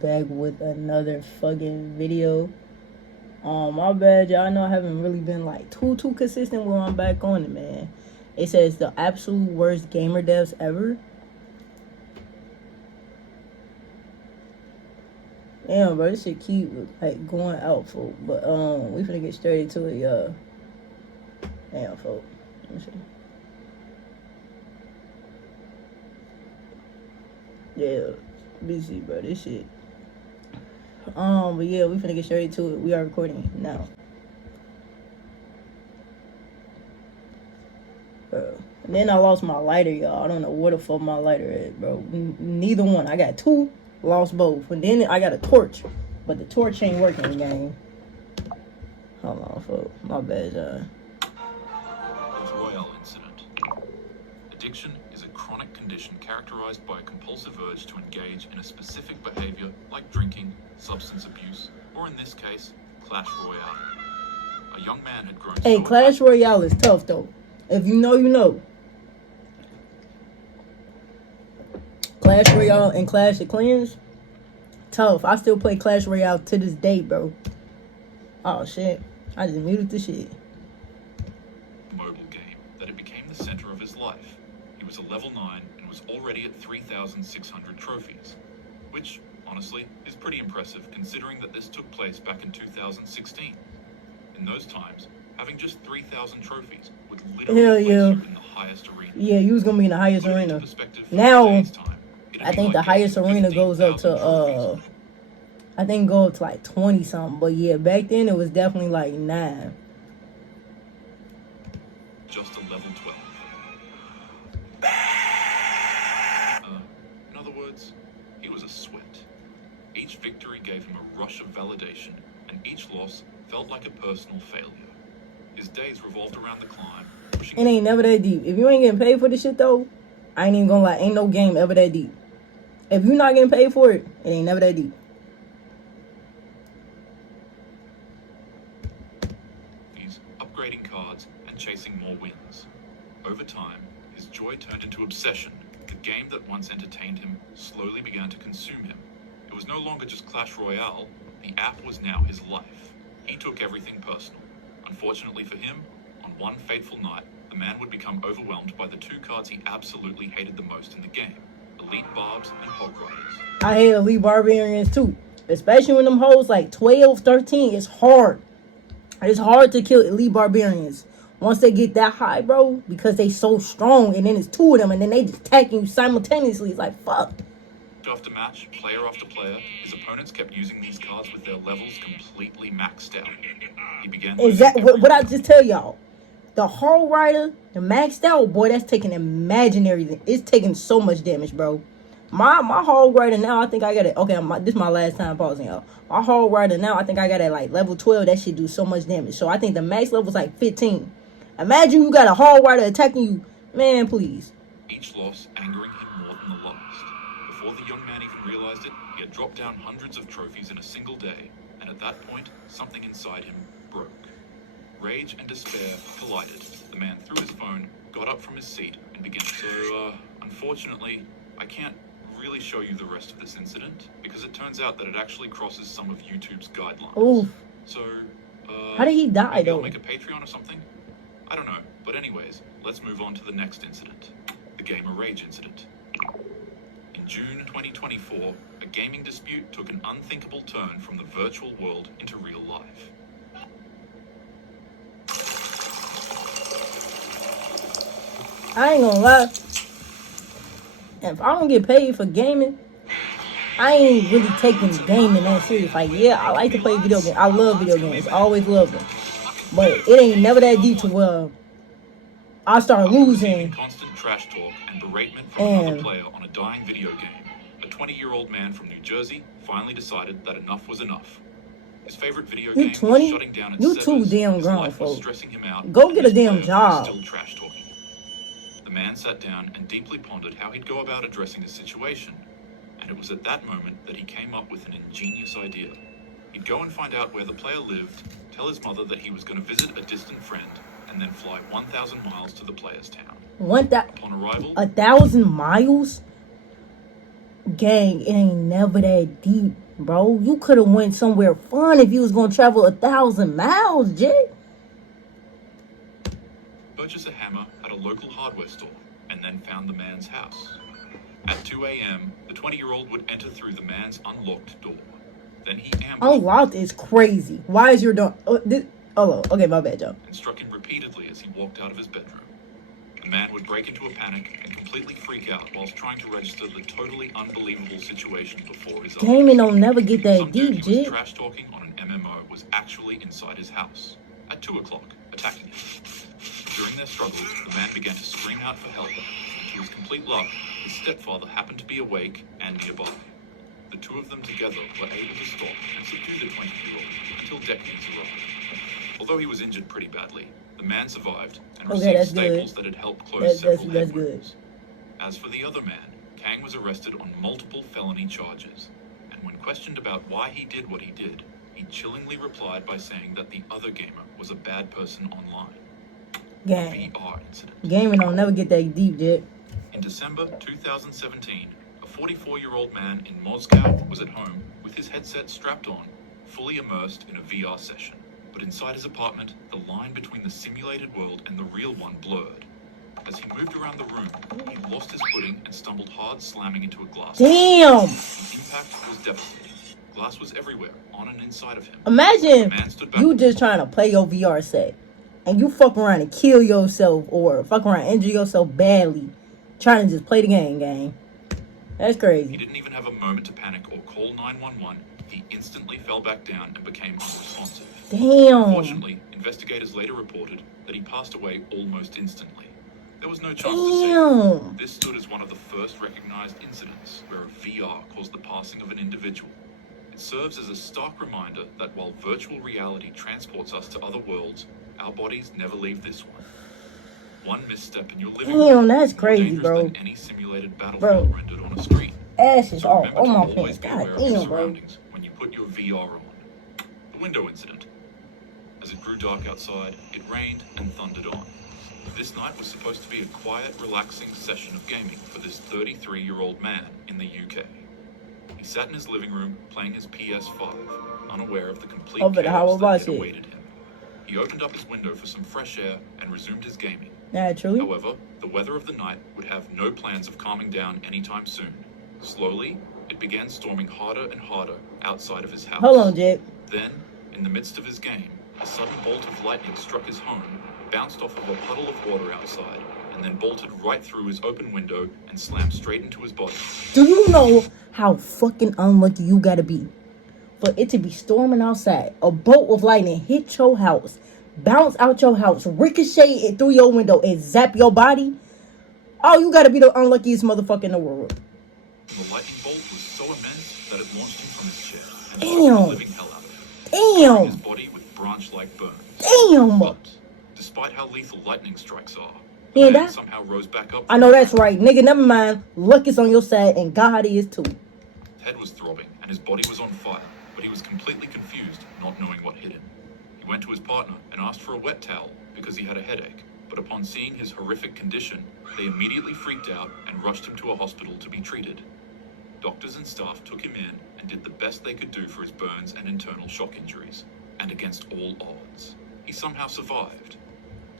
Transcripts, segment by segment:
back with another fucking video. My bad, y'all. I know I haven't really been like too consistent when I'm back on it, man. It says the absolute worst gamer devs ever. Damn, bro, this shit keep like going out, folk. But we finna get straight into it, y'all. Damn, folk. Let me see. Yeah, busy, bro. This shit. But yeah, we finna get straight to it. We are recording now. Bro. And then I lost my lighter, y'all. I don't know where the fuck my lighter is, bro. Neither one. I got two, lost both. And then I got a torch, but the torch ain't working, gang. Hold on, folks. My bad, y'all. Royale incident. Addiction is a chronic condition characterized by a compulsive urge to engage in a specific behavior like drinking, substance abuse, or in this case, Clash Royale. A young man had grown. Hey, Clash Royale is tough though. If you know, you know. Clash Royale and Clash of Clans, tough. I still play Clash Royale to this day, bro. Oh shit, I just muted the shit. Mobile game that it became the center of his life. He was a level 9 and was already at 3,600 trophies, which honestly is pretty impressive considering that this took place back in 2016. In those times, having just 3,000 trophies would literally place you in the highest arena. Yeah, you was gonna be in the highest arena. Now, I think the highest arena goes up to I think go up to like 20 something. But yeah, back then it was definitely like 9. Just a level 12. In other words, he was a sweat. Each victory gave him a rush of validation, and each loss felt like a personal failure. His days revolved around the climb. It ain't never that deep. If you ain't getting paid for this shit though, I ain't even gonna lie, ain't no game ever that deep. If you not getting paid for it, it ain't never that deep. He's upgrading cards and chasing more wins. Over time, his joy turned into obsession. The game that once entertained him slowly began to consume him. It was no longer just Clash Royale, the app was now his life. He took everything personal. Unfortunately for him, on one fateful night, the man would become overwhelmed by the two cards he absolutely hated the most in the game, Elite Barbs and Hog Riders. I hate Elite Barbarians too. Especially when them hoes like 12, 13, it's hard. It's hard to kill Elite Barbarians. Once they get that high, bro, because they so strong, and then it's two of them, and then they just attacking you simultaneously. It's like, fuck. After match, player after player, his opponents kept using these cards with their levels completely maxed out. He began. Is that what I just tell y'all? The Hog Rider, the maxed out, boy, that's taking imaginary. It's taking so much damage, bro. My Hog Rider now, I think I got it. Okay, this is my last time pausing, y'all. My Hog Rider now, I think I got it like level 12. That shit do so much damage. So I think the max level is like 15. Imagine you got a Hog Rider attacking you, man. Please. Each loss angering him more than the last. Before the young man even realized it, he had dropped down hundreds of trophies in a single day, and at that point, something inside him broke. Rage and despair collided. The man threw his phone, got up from his seat, and began. So, unfortunately, I can't really show you the rest of this incident, because it turns out that it actually crosses some of YouTube's guidelines. Ooh. So, how did he die, maybe though? I'll make a Patreon or something? I don't know. But anyways, let's move on to the next incident. The Gamer Rage incident. In June 2024, a gaming dispute took an unthinkable turn from the virtual world into real life. I ain't gonna lie. If I don't get paid for gaming, I ain't really taking gaming that serious. Like, yeah, I like to play video games. I love video games. I always love them. But it ain't never that deep to where I start losing. Constant trash talk and beratement from another player on a dying video game. A 20-year-old man from New Jersey finally decided that enough was enough. His favorite video game was shutting down its servers. You too damn grown, was folks. Stressing him out. Go get a damn job. Still trash talking. The man sat down and deeply pondered how he'd go about addressing the situation. And it was at that moment that he came up with an ingenious idea. He'd go and find out where the player lived, tell his mother that he was going to visit a distant friend, and then fly 1,000 miles to the player's town. Upon arrival, 1,000 miles? Gang, it ain't never that deep. Bro, you could have went somewhere fun if you was gonna travel 1,000 miles, Jay. Purchase a hammer at a local hardware store and then found the man's house. At 2 a.m., the 20-year-old would enter through the man's unlocked door. Then he ambushed Unlocked is crazy. Why is your door? Okay, my bad, Joe. and struck him repeatedly as he walked out of his bedroom. The man would break into a panic and completely freak out whilst trying to register the totally unbelievable situation before his eyes. Gaming don't never get that Some dude deep, he was Jay. trash talking on an MMO was actually inside his house at 2 o'clock, attacking him. During their struggles, the man began to scream out for help, and to his complete luck, his stepfather happened to be awake and nearby. The two of them together were able to stop and subdue the 20-year-old until deputies arrived. Although he was injured pretty badly, the man survived and Okay, received that's staples good. that had helped close several That's head good. wounds. As for the other man, Kang was arrested on multiple felony charges, and when questioned about why he did what he did, he chillingly replied by saying that the other gamer was a bad person online. Gang. VR incident. Gaming don't never get that deep, Jay. In December 2017, a 44-year-old man in Moscow was at home with his headset strapped on, fully immersed in a VR session. But inside his apartment, the line between the simulated world and the real one blurred. As he moved around the room, he lost his footing and stumbled hard, slamming into a glass. Damn. The impact was devastating. Glass was everywhere, on and inside of him. Imagine The man stood back. you just trying to play your VR set, and you fuck around and kill yourself, or fuck around and injure yourself badly, trying to just play the game, gang. That's He crazy. didn't even have a moment to panic or call 911. He instantly fell back down and became unresponsive. Damn. Unfortunately, investigators later reported that he passed away almost instantly. There was no chance to save him. Damn. This stood as one of the first recognized incidents where a VR caused the passing of an individual. It serves as a stark reminder that while virtual reality transports us to other worlds, our bodies never leave this one. One misstep in your living room Damn, that's is more crazy, dangerous bro. than any simulated battlefield rendered on a screen. Ass is So all remember on to my always pants. be God aware of your damn, bro. surroundings when you put your VR on. The window incident. As it grew dark outside, it rained and thundered on. This night was supposed to be a quiet, relaxing session of gaming for this 33-year-old man in the UK. He sat in his living room playing his PS5, unaware of the complete Over the chaos that Howard had Watson. awaited him. He opened up his window for some fresh air and resumed his gaming. Naturally. However, the weather of the night would have no plans of calming down anytime soon. Slowly, it began storming harder and harder outside of his house. Hold on, Jay. Then, in the midst of his game, a sudden bolt of lightning struck his home, bounced off of a puddle of water outside, and then bolted right through his open window and slammed straight into his body. Do you know how fucking unlucky you gotta be for it to be storming outside? A bolt of lightning hit your house, bounce out your house, ricochet it through your window, and zap your body? Oh, you gotta be the unluckiest motherfucker in the world. The lightning bolt was so immense that it launched him from his chair and Damn. sucked the living hell out of him, covering his Damn. body with branch-like burns. Damn. But, despite how lethal lightning strikes are, He ain't the man die? somehow rose back up. I know that's right. Nigga, never mind. Luck is on your side, and God is too. His head was throbbing and his body was on fire, but he was completely confused, not knowing what hit him. He went to his partner and asked for a wet towel because he had a headache, but upon seeing his horrific condition, they immediately freaked out and rushed him to a hospital to be treated. Doctors and staff took him in and did the best they could do for his burns and internal shock injuries, and against all odds, he somehow survived.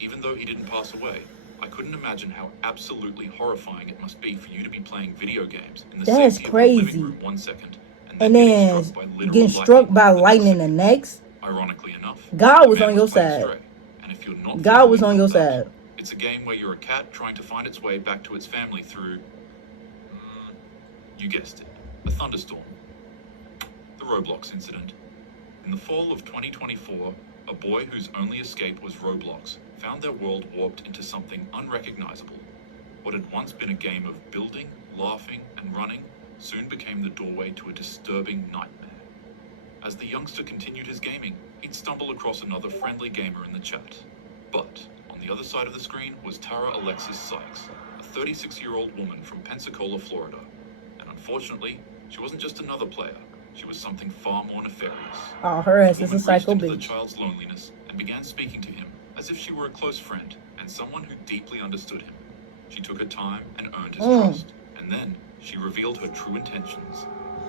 Even though he didn't pass away, I couldn't imagine how absolutely horrifying it must be for you to be playing video games in the That's safety of your living crazy. room 1 second, And then getting struck by lightning the next. Ironically enough, God the was man on your playing side. Stray, and if you're not God was familiar on your with that, side. It's a game where you're a cat trying to find its way back to its family through, you guessed it, a thunderstorm. The Roblox incident. In the fall of 2024, a boy whose only escape was Roblox found their world warped into something unrecognizable. What had once been a game of building, laughing, and running soon became the doorway to a disturbing nightmare. As the youngster continued his gaming, he'd stumble across another friendly gamer in the chat. But on the other side of the screen was Tara Alexis Sykes, a 36-year-old woman from Pensacola, Florida. And unfortunately, she wasn't just another player. She was something far more nefarious. Oh, her ass The is a woman psycho reached into the bitch. child's loneliness and began speaking to him as if she were a close friend and someone who deeply understood him. She took her time and earned his trust, and then she revealed her true intentions.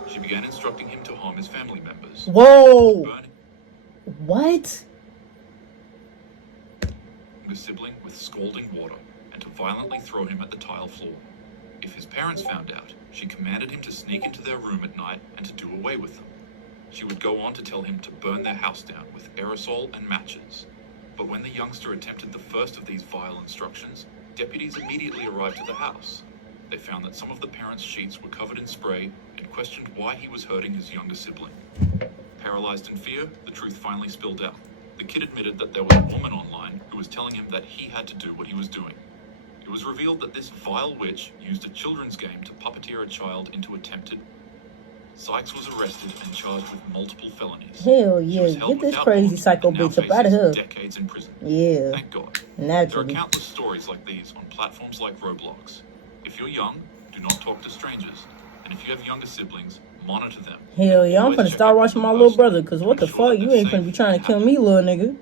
she began instructing him to harm his family members. Whoa! Burn What? his sibling with scalding water and to violently throw him at the tile floor. If his parents found out, she commanded him to sneak into their room at night and to do away with them. She would go on to tell him to burn their house down with aerosol and matches. But when the youngster attempted the first of these vile instructions, deputies immediately arrived to the house. They found that some of the parents' sheets were covered in spray and questioned why he was hurting his younger sibling. Paralyzed in fear, the truth finally spilled out. The kid admitted that there was a woman online who was telling him that he had to do what he was doing. It was revealed that this vile witch used a children's game to puppeteer a child into attempted. Sykes was arrested and charged with multiple felonies. Hell She yeah, was held get this without crazy bond psycho and now bitch up out of faces here. decades in prison. Yeah, Thank God. There are naturally. countless stories like these on platforms like Roblox. If you're young, do not talk to strangers. And if you have younger siblings, monitor them. Hell yeah, I'm Always finna check start up watching on my them little personally brother, cause to what the ensure fuck? that You they're ain't finna be safe trying and to kill happy. me, little nigga.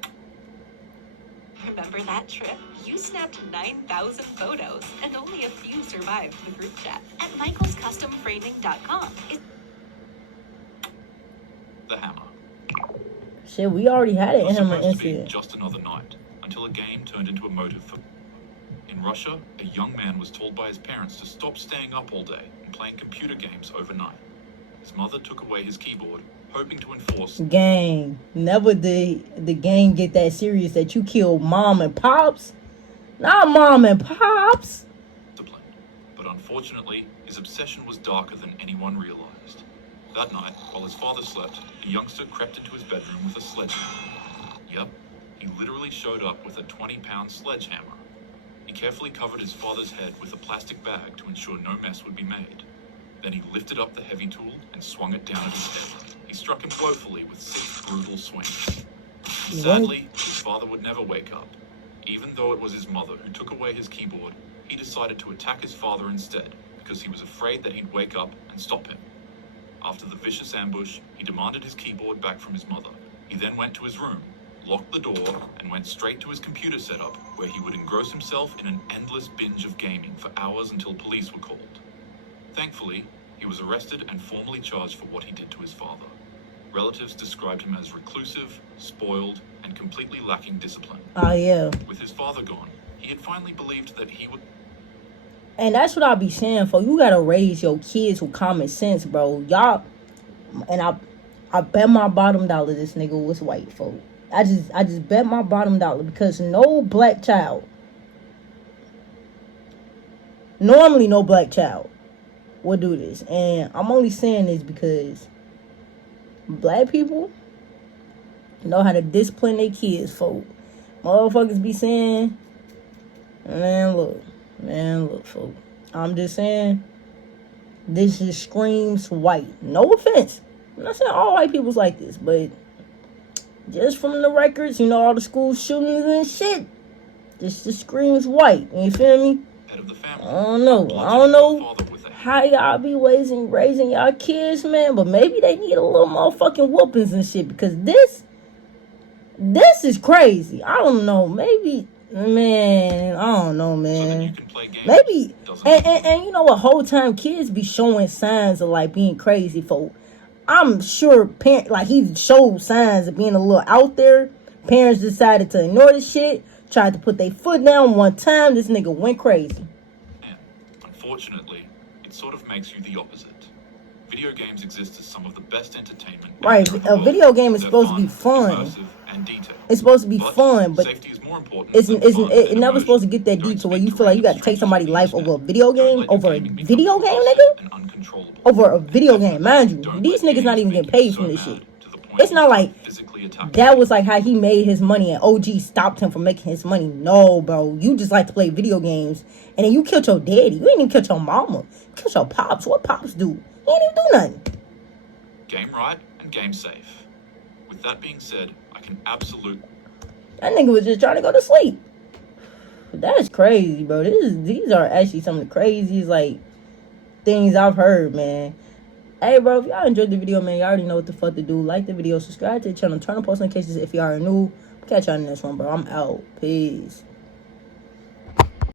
Remember that trip? You snapped 9,000 photos and only a few survived the group chat. At michaelscustomframing.com. The Hammer. Shit, we already had It an was Hammer supposed to be incident. just another night, until a game turned into a motive for... In Russia, a young man was told by his parents to stop staying up all day and playing computer games overnight. His mother took away his keyboard, hoping to enforce Gang, never did the gang get that serious that you killed mom and pops. Not mom and pops. discipline. But unfortunately, his obsession was darker than anyone realized. That night, while his father slept, the youngster crept into his bedroom with a sledgehammer. Yep, he literally showed up with a 20-pound sledgehammer. He carefully covered his father's head with a plastic bag to ensure no mess would be made. Then he lifted up the heavy tool and swung it down at his head. He struck him woefully with 6 brutal swings. Sadly, his father would never wake up. Even though it was his mother who took away his keyboard, he decided to attack his father instead because he was afraid that he'd wake up and stop him. After the vicious ambush, he demanded his keyboard back from his mother. He then went to his room, locked the door, and went straight to his computer setup, where he would engross himself in an endless binge of gaming for hours until police were called. Thankfully, he was arrested and formally charged for what he did to his father. Relatives described him as reclusive, spoiled, and completely lacking discipline. Oh yeah. With his father gone, he had finally believed that he would... And that's what I be saying, for you gotta raise your kids with common sense, bro. Y'all, and I bet my bottom dollar this nigga was white, folk. I just bet my bottom dollar, because no black child, normally no black child would do this. And I'm only saying this because black people know how to discipline their kids, folk. Motherfuckers be saying, man, look, folk. I'm just saying, this just screams white. No offense. I'm not saying all white people's like this, but just from the records, you know, all the school shootings and shit, this just screams white. You feel me? Head of the family. I don't know how y'all be raising y'all kids, man, but maybe they need a little motherfucking whoopings and shit, because this is crazy. I don't know. Maybe, man, I don't know, So that you man. can play games. Maybe, Doesn't and you know what, whole time kids be showing signs of like being crazy, folk. I'm sure like he showed signs of being a little out there. Parents decided to ignore the shit, tried to put their foot down one time. This nigga went crazy. And unfortunately, it sort of makes you the opposite. Video games exist as some of the best entertainment. Right, in the a world. video game is They're supposed to be fun. immersive, and detailed. It's supposed to be fun, but safety is more important it's than fun it and never immersion. supposed to get that Don't deep to where speak you feel like you got to take random somebody's strangers life on the over a internet. video Don't game, let your over a gaming become video game, compulsive nigga. and uncontrollable. Over a video game, mind you. Don't These let niggas not games even make getting you paid so from this mad shit. to the point It's not you like physically attack that was like how he made his money and OG stopped him from making his money. No, bro. You just like to play video games. And then you killed your daddy. You ain't even killed your mama. You killed your pops. What pops do? He ain't even do nothing. Game right and game safe. With that being said, I can absolutely... That nigga was just trying to go to sleep. That's crazy, bro. These are actually some of the craziest, like, things I've heard, man. Hey, bro, if y'all enjoyed the video, man, y'all already know what the fuck to do. Like the video, subscribe to the channel, turn on post notifications if y'all are new. Catch y'all in the next one, bro. I'm out. Peace.